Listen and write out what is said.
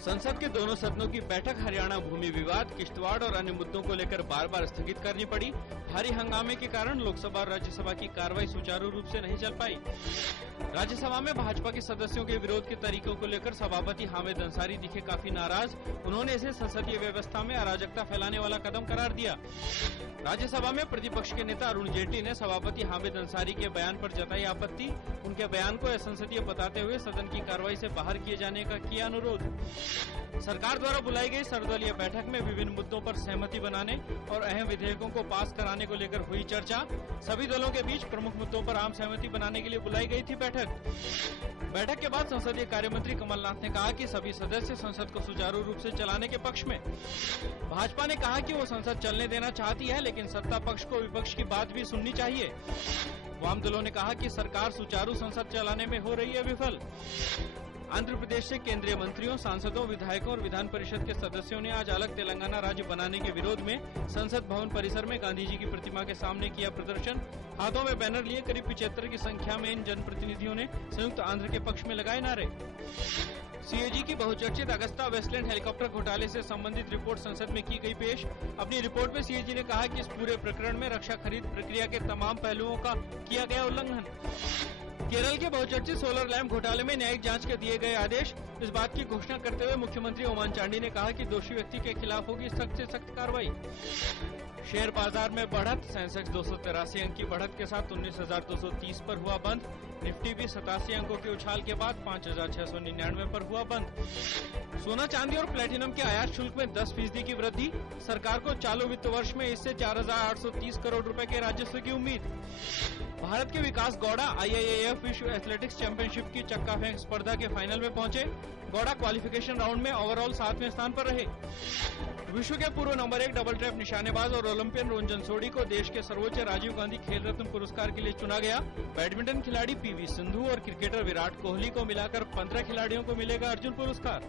संसद के दोनों सदनों की बैठक हरियाणा भूमि विवाद, किश्तवाड़ और अन्य मुद्दों को लेकर बार बार स्थगित करनी पड़ी। भारी हंगामे के कारण लोकसभा और राज्यसभा की कार्रवाई सुचारू रूप से नहीं चल पाई। राज्यसभा में भाजपा के सदस्यों के विरोध के तरीकों को लेकर सभापति हामिद अंसारी दिखे काफी नाराज। उन्होंने इसे संसदीय व्यवस्था में अराजकता फैलाने वाला कदम करार दिया। राज्यसभा में प्रतिपक्ष के नेता अरुण जेटली ने सभापति हामिद अंसारी के बयान पर जताई आपत्ति। उनके बयान को असंसदीय बताते हुए सदन की कार्रवाई से बाहर किए जाने का किया अनुरोध। सरकार द्वारा बुलाई गई सर्वदलीय बैठक में विभिन्न मुद्दों पर सहमति बनाने और अहम विधेयकों को पास कराने को लेकर हुई चर्चा। सभी दलों के बीच प्रमुख मुद्दों पर आम सहमति बनाने के लिए बुलाई गई थी बैठक के बाद संसदीय कार्य मंत्री कमलनाथ ने कहा कि सभी सदस्य संसद को सुचारू रूप से चलाने के पक्ष में। भाजपा ने कहा कि वो संसद चलने देना चाहती है, लेकिन सत्ता पक्ष को विपक्ष की बात भी सुननी चाहिए। वाम दलों ने कहा कि सरकार सुचारू संसद चलाने में हो रही है विफल। आंध्र प्रदेश से केंद्रीय मंत्रियों, सांसदों, विधायकों और विधान परिषद के सदस्यों ने आज अलग तेलंगाना राज्य बनाने के विरोध में संसद भवन परिसर में गांधी जी की प्रतिमा के सामने किया प्रदर्शन। हाथों में बैनर लिए करीब 75 की संख्या में इन जनप्रतिनिधियों ने संयुक्त आंध्र के पक्ष में लगाए नारे। सीएजी की बहुचर्चित अगस्ता वेस्टलैंड हेलीकॉप्टर घोटाले से संबंधित रिपोर्ट संसद में की गई पेश। अपनी रिपोर्ट में सीएजी ने कहा कि इस पूरे प्रकरण में रक्षा खरीद प्रक्रिया के तमाम पहलुओं का किया गया उल्लंघन। केरल के बहुचर्चित सोलर लैंप घोटाले में न्यायिक जांच के दिए गए आदेश। इस बात की घोषणा करते हुए मुख्यमंत्री ओमान चांडी ने कहा कि दोषी व्यक्ति के खिलाफ होगी सख्त से सख्त कार्रवाई। शेयर बाजार में बढ़त, सेंसेक्स 283 अंक की बढ़त के साथ 19,230 पर हुआ बंद। निफ्टी भी 87 अंकों के उछाल के बाद 5,699 पर हुआ बंद। सोना, चांदी और प्लेटिनम के आयात शुल्क में 10% की वृद्धि। सरकार को चालू वित्त वर्ष में इससे 4,830 करोड़ रुपए के राजस्व की उम्मीद। भारत के विकास गौड़ा IIAF विश्व एथलेटिक्स चैंपियनशिप की चक्का फेंक स्पर्धा के फाइनल में पहुंचे। गौड़ा क्वालिफिकेशन राउंड में ओवरऑल 7वें स्थान पर रहे। विश्व के पूर्व नंबर 1 डबल ट्रैप निशानेबाज और ओलंपियन रोंजन सोढी को देश के सर्वोच्च राजीव गांधी खेल रत्न पुरस्कार के लिए चुना गया। बैडमिंटन खिलाड़ी PV सिंधु और क्रिकेटर विराट कोहली को मिलाकर 15 खिलाड़ियों को मिलेगा अर्जुन पुरस्कार।